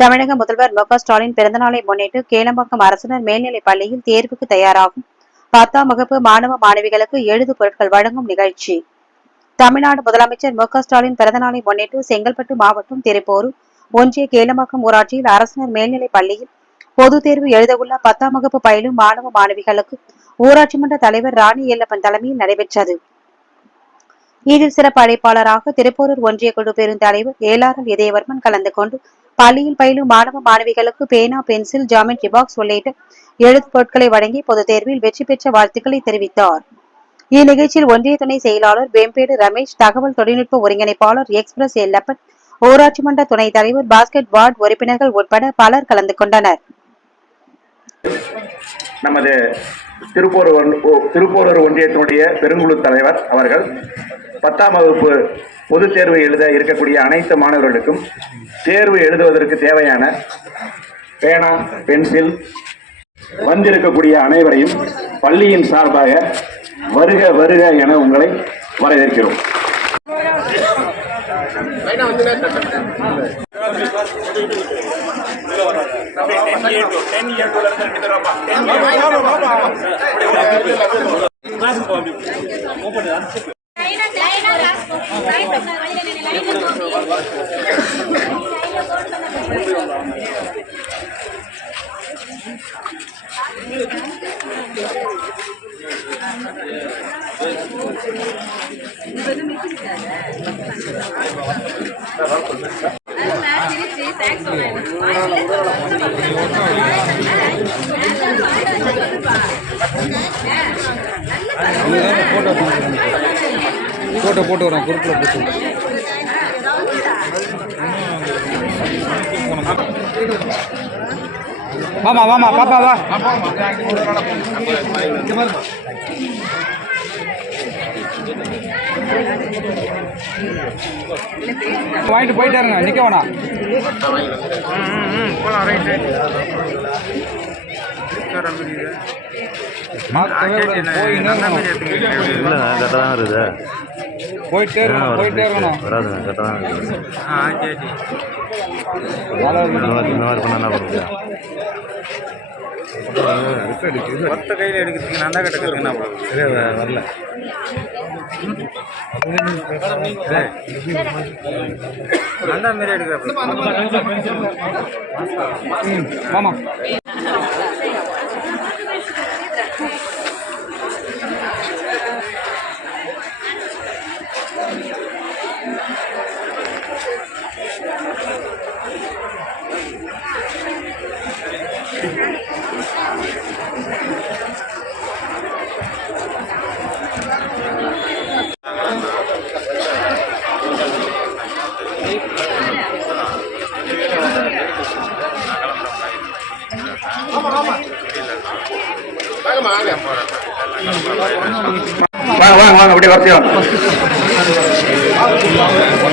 தமிழக முதல்வர் மு க ஸ்டாலின் பிறந்தநாளை முன்னிட்டு கேளம்பாக்கம் அரசினர் மேல்நிலைப் பள்ளியில் தேர்வுக்கு தயாராகும். பத்தாம் வகுப்பு மாணவ மாணவிகளுக்கு எழுது பொருட்கள் வழங்கும் நிகழ்ச்சி. தமிழ்நாடு முதலமைச்சர் மு க ஸ்டாலின் பிறந்தநாளை முன்னிட்டு செங்கல்பட்டு மாவட்டம் திருப்போரூர் ஒன்றிய கேளம்பாக்கம் ஊராட்சியில் அரசினர் மேல்நிலைப் பள்ளியில் பொதுத் தேர்வு எழுதவுள்ள பத்தாம் வகுப்பு பயிலும் மாணவ மாணவிகளுக்கு ஊராட்சி மன்ற தலைவர் ராணி எல்லப்பன் தலைமையில் நடைபெற்றது. இதில் சிறப்பு அழைப்பாளராக திருப்போரூர் ஒன்றிய குழு பெருந்தலைவர் ஏலாரல் இதயவர்மன் கலந்து கொண்டு பள்ளியில் பயிலும் மாணவ மாணவிகளுக்கு பேனா பென்சில் ஜாமெட்ரி பாக்ஸ் உள்ளிட்ட எழுத்து பொருட்களை வழங்கி பொதுத் தேர்வில் வெற்றி பெற்ற வாழ்த்துக்களை தெரிவித்தார். இந்நிகழ்ச்சியில் ஒன்றிய துணை செயலாளர் வேம்பேடு ரமேஷ் தகவல் தொழில்நுட்ப ஒருங்கிணைப்பாளர் எக்ஸ்பிரஸ் எல்லப்பன் ஊராட்சி மன்ற துணைத் தலைவர் பாஸ்கெட் வார்டு உறுப்பினர்கள் உட்பட பலர் கலந்து கொண்டனர். நமது திருப்பூர் ஓ- திருப்பூரூர் ஒன்றியத்தினுடைய பெருங்குழு தலைவர் அவர்கள் பத்தாம் வகுப்பு பொதுத் தேர்வு எழுத இருக்கக்கூடிய அனைத்து மாணவர்களுக்கும் தேர்வு எழுதுவதற்கு தேவையான பேனா பென்சில் வந்திருக்கக்கூடிய அனைவரையும் பள்ளியின் சார்பாக வருக வருக என உங்களை வரவேற்கிறோம். டென் இயர் டூல இருந்து ரெண்டு பேரும் கிளாஸுக்கு போ அப்படி ஓப்பன் இது வந்து மிக்ஸ் தானே போட்டோ போட்டு வரேன் குரூப்பில் போட்டு. வாமா வாமா பாப்பா வா. வாங்கிட்டு வேணாம். போயின்னே இருக்கணும். இல்லைங்க கரெக்டாக தான் இருக்குது. போயிட்டே இருக்கணும் போயிட்டே இருக்கணும். வராதுங்க கரெக்டாக தான் இருக்குது. வேலை இந்த மாதிரி இந்த மாதிரி பண்ணால் ஒத்த கையில் எடுக்கிறதுக்கு நான் தான் கிட்ட என்ன சரியா வரல. அந்த மாரி எடுக்கிறப்ப மாமா வாங்க வாங்க வாங்க அப்படியே வரிசையா வாங்க